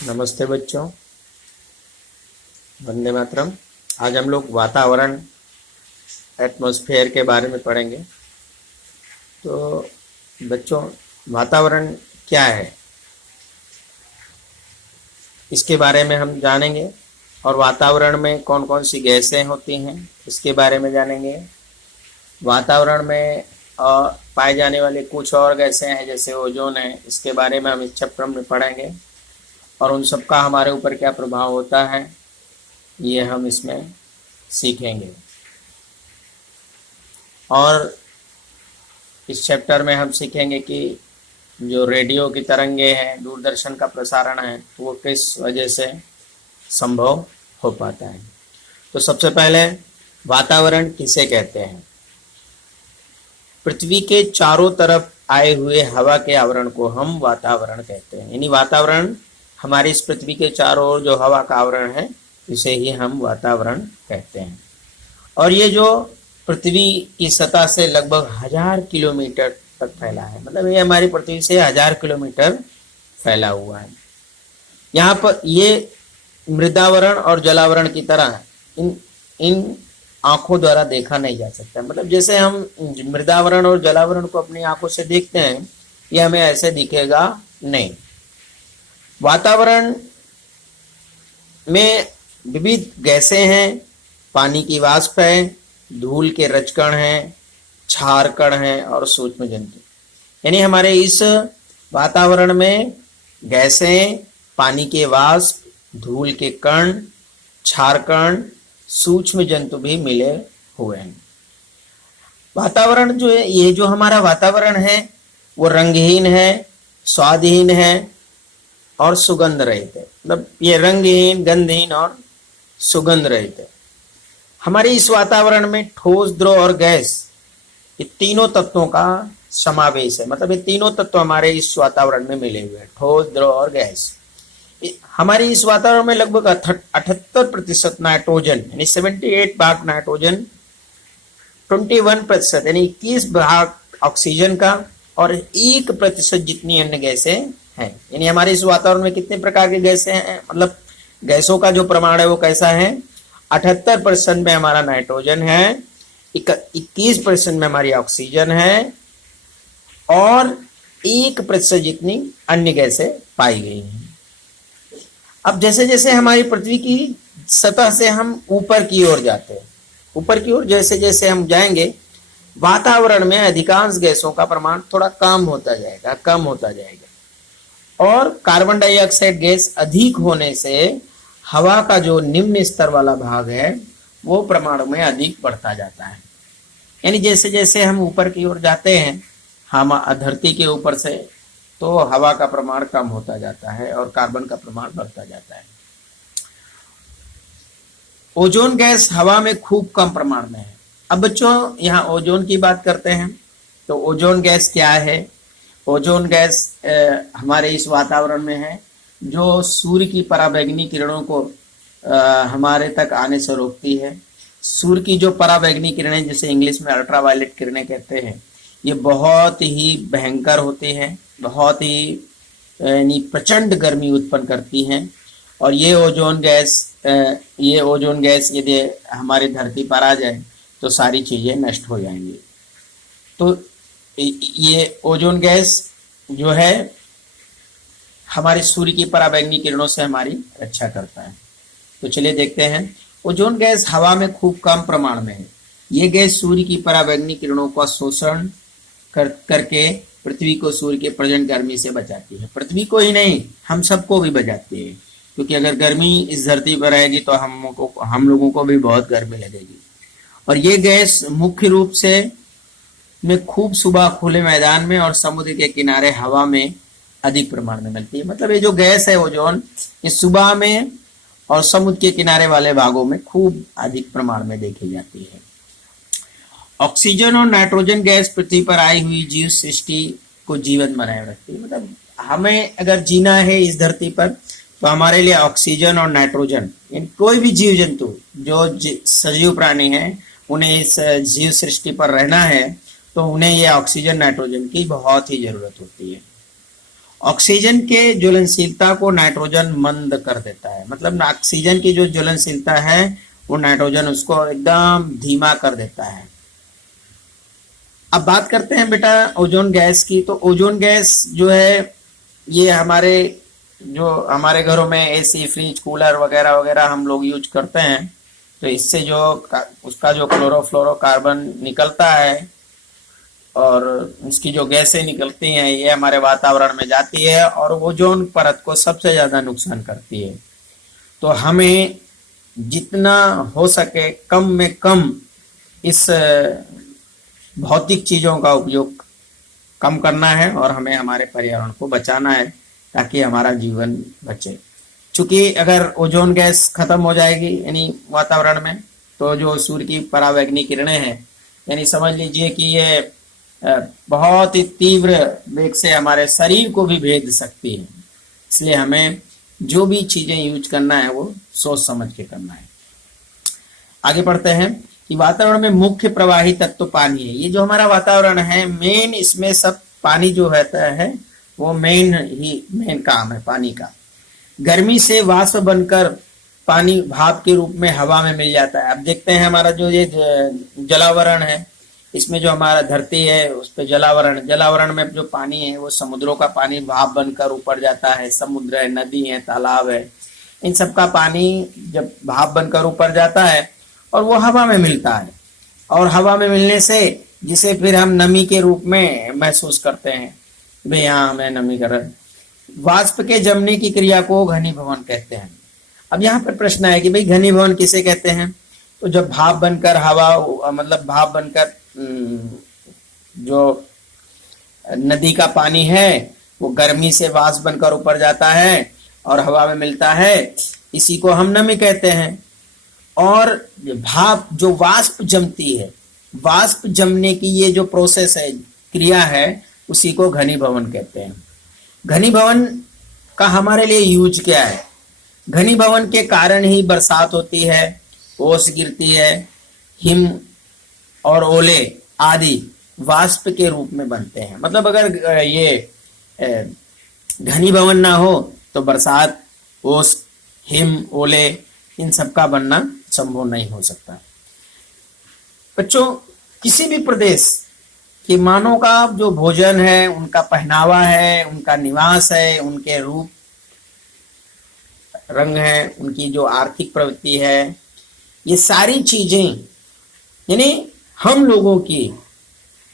नमस्ते बच्चों, वंदे मातरम। आज हम लोग वातावरण एटमॉस्फेयर के बारे में पढ़ेंगे। तो बच्चों, वातावरण क्या है इसके बारे में हम जानेंगे, और वातावरण में कौन कौन सी गैसें होती हैं इसके बारे में जानेंगे। वातावरण में पाए जाने वाले कुछ और गैसें हैं जैसे ओजोन है, इसके बारे में हम इस चैप्टर में पढ़ेंगे, और उन सब का हमारे ऊपर क्या प्रभाव होता है ये हम इसमें सीखेंगे। और इस चैप्टर में हम सीखेंगे कि जो रेडियो की तरंगे हैं, दूरदर्शन का प्रसारण है, तो वो किस वजह से संभव हो पाता है। तो सबसे पहले वातावरण किसे कहते हैं? पृथ्वी के चारों तरफ आए हुए हवा के आवरण को हम वातावरण कहते हैं। यानी वातावरण हमारी इस पृथ्वी के चारों ओर जो हवा का आवरण है, इसे ही हम वातावरण कहते हैं। और ये जो पृथ्वी की सतह से लगभग 1000 किलोमीटर तक फैला है, मतलब ये हमारी पृथ्वी से 1000 किलोमीटर फैला हुआ है। यहाँ पर ये मृदावरण और जलावरण की तरह इन आंखों द्वारा देखा नहीं जा सकता। मतलब जैसे हम मृदावरण और जलावरण को अपनी आंखों से देखते हैं, ये हमें ऐसे दिखेगा नहीं। वातावरण में विविध गैसें हैं, पानी की वाष्प है, धूल के रजकण हैं, क्षार कण हैं और सूक्ष्म जंतु। यानी हमारे इस वातावरण में गैसें, पानी के वाष्प, धूल के कण, क्षार कण, सूक्ष्म जंतु भी मिले हुए हैं। वातावरण जो है, ये जो हमारा वातावरण है वो रंगहीन है, स्वादहीन है और सुगंध रहित है। मतलब ये रंगहीन, गंधहीन और सुगंध रहित है। हमारे इस वातावरण में ठोस, द्रव और गैस, ये तीनों तत्वों का समावेश है। मतलब ये तीनों तत्व हमारे इस वातावरण में मिले हुए हैं, ठोस, द्रव और गैस। हमारे इस वातावरण में लगभग 78% नाइट्रोजन यानी 78 भाग नाइट्रोजन, 21% यानी 21 भाग ऑक्सीजन का, और 1% जितनी अन्य गैसें हैं। यानी हमारे इस वातावरण में कितने प्रकार की गैसें हैं, मतलब गैसों का जो प्रमाण है वो कैसा है? 78% में हमारा नाइट्रोजन है, 21% में हमारी ऑक्सीजन है, और 1% जितनी अन्य गैसें पाई गई हैं। अब जैसे जैसे हमारी पृथ्वी की सतह से हम ऊपर की ओर जाते हैं, ऊपर की ओर जैसे जैसे हम जाएंगे, वातावरण में अधिकांश गैसों का प्रमाण थोड़ा कम होता जाएगा, और कार्बन डाइऑक्साइड गैस अधिक होने से हवा का जो निम्न स्तर वाला भाग है वो प्रमाण में अधिक बढ़ता जाता है। यानी जैसे जैसे हम ऊपर की ओर जाते हैं, हम धरती के ऊपर से, तो हवा का प्रमाण कम होता जाता है और कार्बन का प्रमाण बढ़ता जाता है। ओजोन गैस हवा में खूब कम प्रमाण में है। अब बच्चों, यहाँ ओजोन की बात करते हैं, तो ओजोन गैस क्या है? ओजोन गैस हमारे इस वातावरण में है, जो सूर्य की पराबैंगनी किरणों को हमारे तक आने से रोकती है। सूर्य की जो पराबैंगनी किरणें, जिसे इंग्लिश में अल्ट्रावायलेट किरणें कहते हैं, ये बहुत ही भयंकर होती हैं, बहुत ही यानी प्रचंड गर्मी उत्पन्न करती हैं। और ये ओजोन गैस यदि हमारी धरती पर आ जाए तो सारी चीजें नष्ट हो जाएंगी। तो ये ओजोन गैस जो है हमारे सूर्य की पराबैंगनी किरणों से हमारी रक्षा करता है। तो चलिए देखते हैं। ओजोन गैस हवा में खूब कम प्रमाण में है। ये गैस सूर्य की पराबैंगनी किरणों का शोषण करके पृथ्वी को सूर्य के प्रचंड गर्मी से बचाती है। पृथ्वी को ही नहीं, हम सबको भी बचाती है, क्योंकि अगर गर्मी इस धरती पर रहेगी तो हम लोगों को भी बहुत गर्मी लगेगी। और ये गैस मुख्य रूप से में खूब सुबह खुले मैदान में और समुद्र के किनारे हवा में अधिक प्रमाण में मिलती है। मतलब ये जो गैस है ओजोन, ये सुबह में और समुद्र के किनारे वाले भागों में खूब अधिक प्रमाण में देखी जाती है। ऑक्सीजन और नाइट्रोजन गैस पृथ्वी पर आई हुई जीव सृष्टि को जीवन बनाए रखती है। मतलब हमें अगर जीना है इस धरती पर, तो हमारे लिए ऑक्सीजन और नाइट्रोजन, कोई भी जीव जंतु जो सजीव प्राणी है, उन्हें इस जीव सृष्टि पर रहना है, तो उन्हें ये ऑक्सीजन, नाइट्रोजन की बहुत ही जरूरत होती है। ऑक्सीजन के ज्वलनशीलता को नाइट्रोजन मंद कर देता है, मतलब ऑक्सीजन की जो ज्वलनशीलता है वो नाइट्रोजन उसको एकदम धीमा कर देता है। अब बात करते हैं बेटा ओजोन गैस की। तो ओजोन गैस जो है ये हमारे घरों में एसी, फ्रिज, कूलर वगैरह वगैरह हम लोग यूज करते हैं, तो इससे उसका जो क्लोरोफ्लोरोकार्बन निकलता है और उसकी जो गैसें निकलती हैं ये हमारे वातावरण में जाती है और ओजोन परत को सबसे ज्यादा नुकसान करती है। तो हमें जितना हो सके कम में कम इस भौतिक चीजों का उपयोग कम करना है और हमें हमारे पर्यावरण को बचाना है ताकि हमारा जीवन बचे। चूंकि अगर ओजोन गैस खत्म हो जाएगी यानी वातावरण में, तो जो सूर्य की परावैंगनी किरणें हैं, यानी समझ लीजिए कि ये बहुत ही तीव्र वेग से हमारे शरीर को भी भेद सकती है। इसलिए हमें जो भी चीजें यूज करना है वो सोच समझ के करना है। आगे बढ़ते हैं कि वातावरण में मुख्य प्रवाही तत्व तो पानी है। ये जो हमारा वातावरण है मेन, इसमें सब पानी जो रहता है वो मेन काम है पानी का। गर्मी से वाष्प बनकर पानी भाप के रूप में हवा में मिल जाता है। अब देखते हैं हमारा जो ये जलावरण है, इसमें जो हमारा धरती है उस पे जलावरण में जो पानी है वो समुद्रों का पानी भाप बनकर ऊपर जाता है। समुद्र है, नदी है, तालाब है, इन सब का पानी जब भाप बनकर ऊपर जाता है और वो हवा में मिलता है, और हवा में मिलने से जिसे फिर हम नमी के रूप में महसूस करते हैं, भाई यहाँ हमें नमी कर रहा है। वाष्प के जमने की क्रिया को घनीभवन कहते हैं। अब यहाँ पर प्रश्न है कि भाई घनीभवन किसे कहते हैं? तो जब भाप बनकर भाप बनकर जो नदी का पानी है वो गर्मी से वाष्प बनकर ऊपर जाता है और हवा में मिलता है, इसी को हम नमी कहते हैं। और भाप जो वाष्प जमती है, वाष्प जमने की ये जो प्रोसेस है, क्रिया है, उसी को घनीभवन कहते हैं। घनीभवन का हमारे लिए यूज क्या है? घनीभवन के कारण ही बरसात होती है, ओस गिरती है, हिम और ओले आदि वाष्प के रूप में बनते हैं। मतलब अगर ये घनीभवन ना हो तो बरसात, ओस, हिम, ओले इन सब का बनना संभव नहीं हो सकता। बच्चों, किसी भी प्रदेश के मानव का जो भोजन है, उनका पहनावा है, उनका निवास है, उनके रूप रंग है, उनकी जो आर्थिक प्रवृत्ति है, ये सारी चीजें यानी हम लोगों की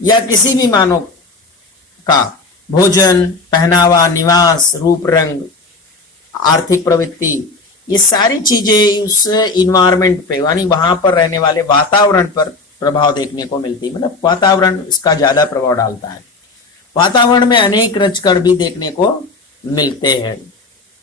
या किसी भी मानव का भोजन, पहनावा, निवास, रूप रंग, आर्थिक प्रवृत्ति, ये सारी चीजें उस इन्वायरमेंट पे यानी वहां पर रहने वाले वातावरण पर प्रभाव देखने को मिलती है। मतलब वातावरण इसका ज्यादा प्रभाव डालता है। वातावरण में अनेक रजकण भी देखने को मिलते हैं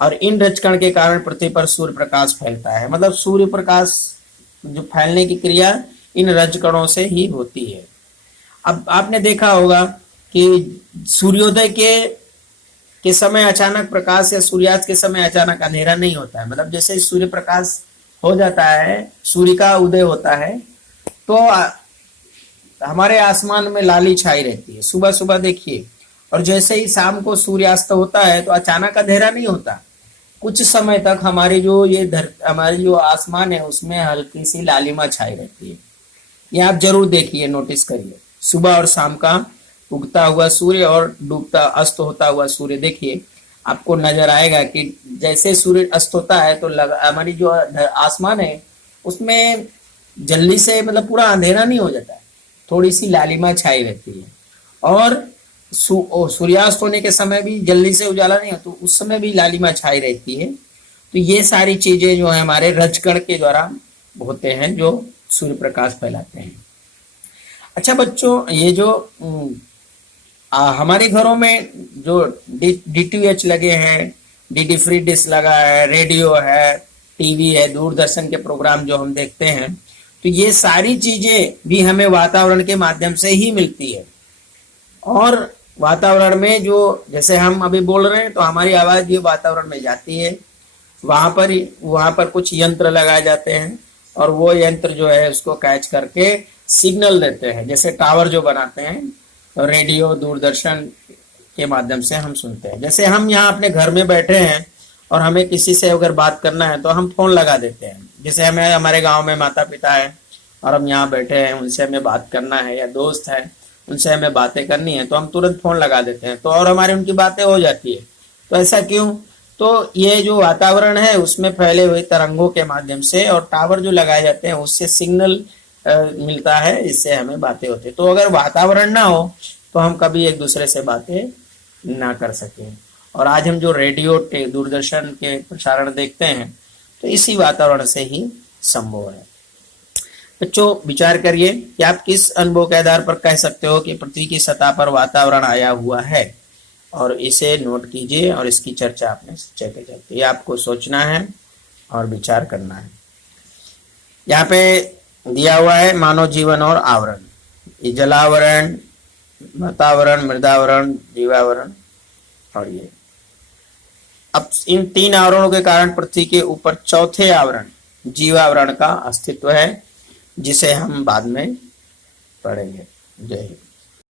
और इन रजकण के कारण पृथ्वी पर सूर्य प्रकाश फैलता है। मतलब सूर्य प्रकाश जो फैलने की क्रिया इन रजकणों से ही होती है। अब आपने देखा होगा कि सूर्योदय के समय अचानक प्रकाश या सूर्यास्त के समय अचानक अंधेरा नहीं होता है। मतलब जैसे सूर्य प्रकाश हो जाता है, सूर्य का उदय होता है, तो हमारे आसमान में लाली छाई रहती है सुबह सुबह देखिए, और जैसे ही शाम को सूर्यास्त होता है तो अचानक अंधेरा नहीं होता। कुछ समय तक हमारी जो आसमान है उसमें हल्की सी लालिमा छाई रहती है। ये आप जरूर देखिए, नोटिस करिए। सुबह और शाम का उगता हुआ सूर्य और डूबता अस्त होता हुआ सूर्य देखिए, आपको नजर आएगा कि जैसे सूर्य अस्त होता है तो हमारी जो आसमान है उसमें जल्दी से मतलब पूरा अंधेरा नहीं हो जाता है, थोड़ी सी लालिमा छाई रहती है। और सूर्यास्त होने के समय भी जल्दी से उजाला नहीं हो तो उस समय भी लालिमा छाई रहती है। तो ये सारी चीजें जो है हमारे रजकण के द्वारा होते हैं जो सूर्य प्रकाश फैलाते हैं। अच्छा बच्चों, ये जो हमारे घरों में जो DTH लगे हैं, DD फ्री डिश लगा है, रेडियो है, टीवी है, दूरदर्शन के प्रोग्राम जो हम देखते हैं, तो ये सारी चीजें भी हमें वातावरण के माध्यम से ही मिलती है। और वातावरण में जो जैसे हम अभी बोल रहे हैं तो हमारी आवाज ये वातावरण में जाती है, वहां पर कुछ यंत्र लगाए जाते हैं और वो यंत्र जो है उसको कैच करके सिग्नल देते हैं। जैसे टावर जो बनाते हैं तो रेडियो, दूरदर्शन के माध्यम से हम सुनते हैं। जैसे हम यहाँ अपने घर में बैठे हैं और हमें किसी से अगर बात करना है तो हम फोन लगा देते हैं। जैसे हमें हमारे गांव में माता पिता है और हम यहाँ बैठे हैं, उनसे हमें बात करना है, या दोस्त है उनसे हमें बातें करनी है तो हम तुरंत फोन लगा देते हैं, तो और हमारी उनकी बातें हो जाती है। तो ऐसा क्यों? तो ये जो वातावरण है उसमें फैले हुए तरंगों के माध्यम से और टावर जो लगाए जाते हैं उससे सिग्नल मिलता है, इससे हमें बातें होती है। तो अगर वातावरण ना हो तो हम कभी एक दूसरे से बातें ना कर सके। और आज हम जो रेडियो दूरदर्शन के प्रसारण देखते हैं तो इसी वातावरण से ही संभव है। बच्चों विचार करिए कि आप किस अनुभव के आधार पर कह सकते हो कि पृथ्वी की सतह पर वातावरण आया हुआ है, और इसे नोट कीजिए और इसकी चर्चा आपने चलते चलते ये आपको सोचना है और विचार करना है। यहाँ पे दिया हुआ है मानव जीवन और आवरण, ये जलावरण, वातावरण, मृदावरण, जीवावरण और ये। अब इन 3 आवरणों के कारण पृथ्वी के ऊपर चौथे आवरण जीवावरण का अस्तित्व है, जिसे हम बाद में पढ़ेंगे। जय हिंद।